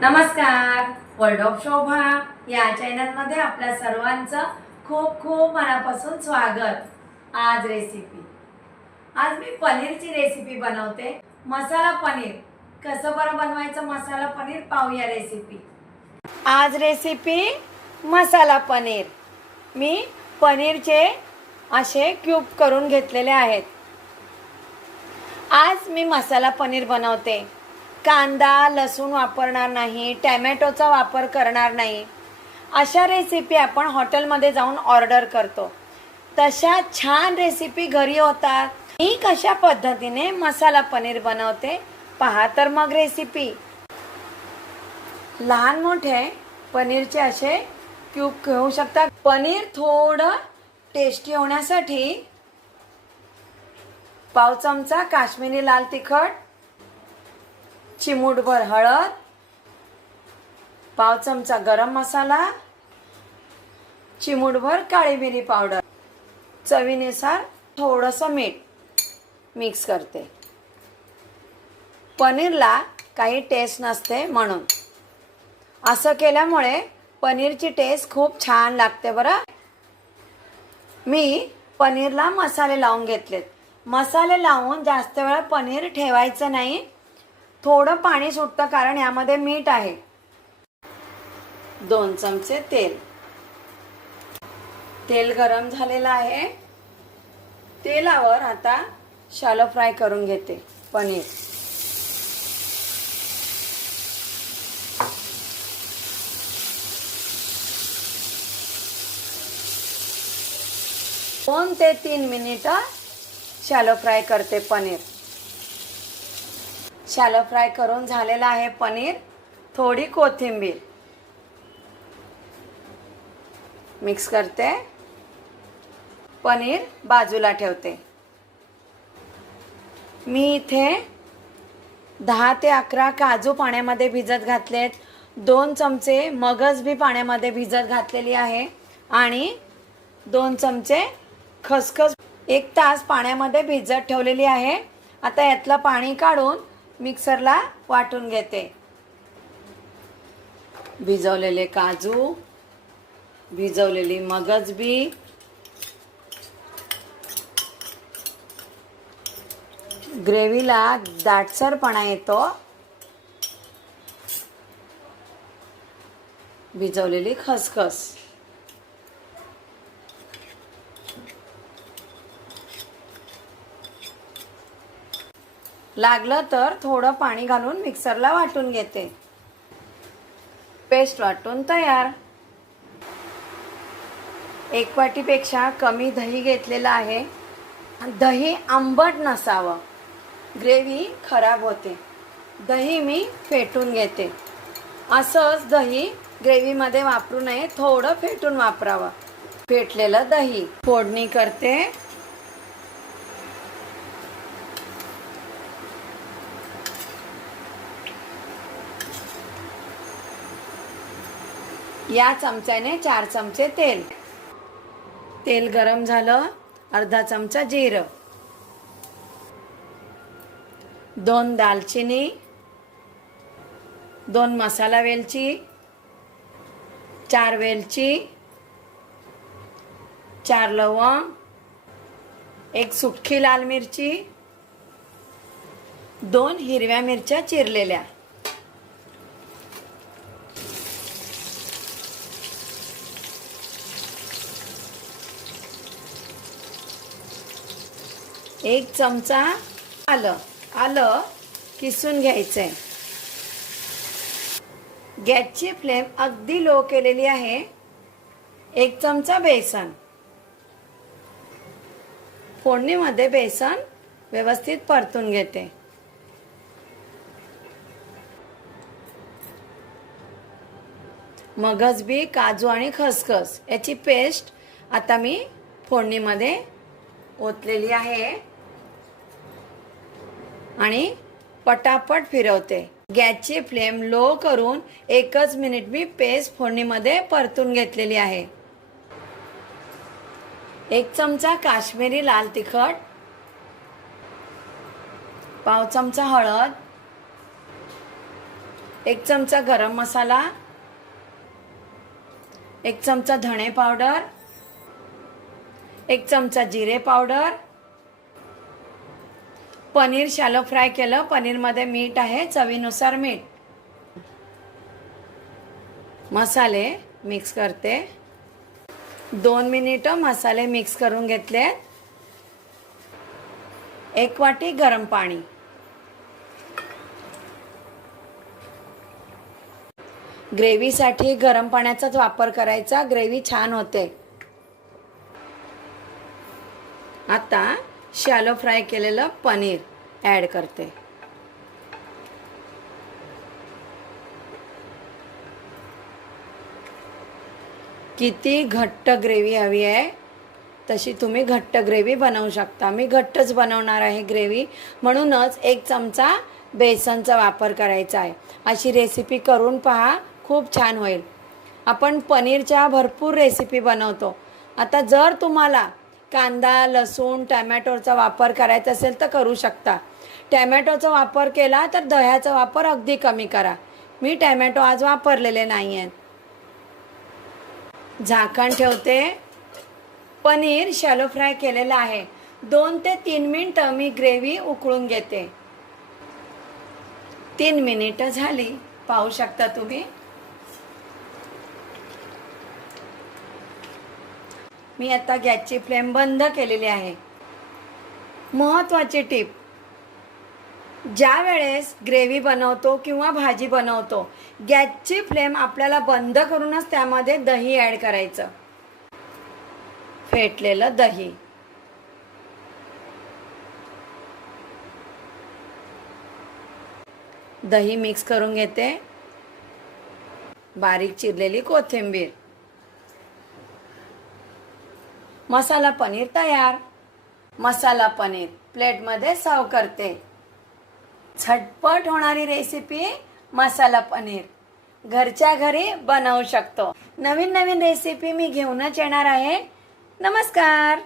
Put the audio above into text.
नमस्कार. World of शोभा या चॅनलमध्ये आपल्या सर्वांचं खूप खूप मनापासून स्वागत. आज रेसिपी आज मी पनीरची रेसिपी बनवते. मसाला पनीर. कसं बरं बनवायचं मसाला पनीर पाहूया रेसिपी आज रेसिपी मसाला पनीर. मी पनीरचे असे क्यूब करून घेतलेले आहेत. आज मी मसाला पनीर बनवते. कांदा लसूण वापरणार नाही टॅमॅटोचा वापर करणार नाही. अशा रेसिपी आपण हॉटेलमध्ये जाऊन ऑर्डर करतो. तशा छान रेसिपी घरी होतात. मी कशा पद्धतीने मसाला पनीर बनवते पहा तर मग रेसिपी लहान मोठे पनीरचे असे क्यूब घेऊ शकता पनीर थोडं टेस्टी होण्यासाठी पाव चमचा काश्मीरी लाल तिखट चिमूटभर हळद पाव चमचा गरम मसाला चिमूटभर काळी मिरी पावडर. चवीनुसार थोडंसं मीठ मिक्स करते. पनीरला काही टेस्ट नसते म्हणून. असं केल्यामुळे पनीरची टेस्ट खूप छान लागते बरं. मी पनीरला मसाले लावून घेतलेत. मसाले लावून जास्त वेळ पनीर ठेवायचं नाही. थोडं पाणी सुटतं कारण यामध्ये मीठ आहे. दोन चमचे तेल. तेल गरम झालेलं आहे. तेलावर आता शालो फ्राय करून घेते पनीर. दोन ते तीन मिनिटं शॅलो फ्राय करते पनीर. शॅलो फ्राय करून झालेलं आहे पनीर. थोडी कोथिंबीर. मिक्स करते. पनीर बाजूला ठेवते. मी इथे दहा ते अकरा काजू पाण्यामध्ये भिजत घातलेत. दोन चमचे मगज बी पाण्यामध्ये भिजत घातलेली आहे. आणि दोन चमचे खसखस एक तास पाण्यामध्ये भिजत ठेवलेली आहे. आता यातलं पाणी काढून मिक्सरला वाटून घेते. भिजवलेले काजू भिजवलेली मगजबी ग्रेव्हीला दाटसरपणा येतो. भिजवलेली खसखस. लागलं तर थोडं पाणी घालून मिक्सरला वाटून घेते. पेस्ट वाटून तयार. एक वाटीपेक्षा कमी दही घेतलेलं आहे. दही आंबट नसावं. ग्रेव्ही खराब होते. दही मी फेटून घेते. असंच दही ग्रेव्हीमध्ये वापरू नये थोडं फेटून वापरावं. फेटलेलं दही फोडणी करते. या चमच्याने चार चमचे तेल. तेल गरम झालं अर्धा चमचा जिरं. दोन दालचिनी दोन मसाला वेलची चार वेलची चार लवंग एक सुखी लाल मिरची दोन हिरव्या मिरच्या चिरलेल्या. एक चमचा आलं. आलं किसून घ्यायचं आहे गॅसची फ्लेम अगदी लो केलेली आहे. एक चमचा बेसन. फोडणीमध्ये बेसन व्यवस्थित परतून घेते. मगजबी काजू आणि खसखस याची पेस्ट आता मी फोडणीमध्ये ओतलेली आहे. आणि पटापट फिरवते. गॅसची फ्लेम लो करून एकच मिनिट मी पेस्ट फोडणीमध्ये परतून घेतलेली आहे. एक चमचा काश्मीरी लाल तिखट पाव चमचा हळद एक चमचा गरम मसाला एक चमचा धणे पावडर एक चमचा जिरे पावडर पनीर शॅलो फ्राय केलं. पनीरमध्ये मीठ आहे चवीनुसार मीठ. मसाले मिक्स करते. दोन मिनिटं मसाले मिक्स करून घेतले. एक वाटी गरम पाणी. ग्रेव्हीसाठी गरम पाण्याचाच वापर करायचा. ग्रेव्ही छान होते. आता शॅलो फ्राय केलेलं पनीर ॲड करते. किती घट्ट ग्रेव्ही हवी आहे. तशी तुम्ही घट्ट ग्रेव्ही बनवू शकता. मी घट्टच बनवणार आहे ग्रेव्ही. म्हणूनच एक चमचा बेसनचा वापर करायचा आहे. अशी रेसिपी करून पहा खूप छान होईल. आपण पनीरच्या भरपूर रेसिपी बनवतो. आता जर तुम्हाला कांदा लसूण टॅमॅटोचा वापर करायचा असेल तर करू शकता. टॅमॅटोचा वापर केला तर दह्याचा वापर अगदी कमी करा. मी टॅमॅटो आज वापरलेले नाही आहेत झाकण ठेवते. पनीर शॅलो फ्राय केलेलं आहे. दोन ते तीन मिनटं मी ग्रेव्ही उकळून घेते. तीन मिनिटं झाली. पाहू शकता तुम्ही? मी आता गॅसची फ्लेम बंद केलेली आहे. महत्त्वाची टीप. ज्या वेळेस ग्रेव्ही बनवतो किंवा भाजी बनवतो गॅसची फ्लेम आपल्याला बंद करूनच त्यामध्ये दही ॲड करायचं. फेटलेलं दही. दही मिक्स करून घेते. बारीक चिरलेली कोथिंबीर. मसाला पनीर तयार. मसाला पनीर प्लेटमध्ये सर्व करते. झटपट होणारी रेसिपी मसाला पनीर. घरच्या घरी बनवू शकतो. नवीन नवीन रेसिपी मी घेऊनच येणार आहे. नमस्कार.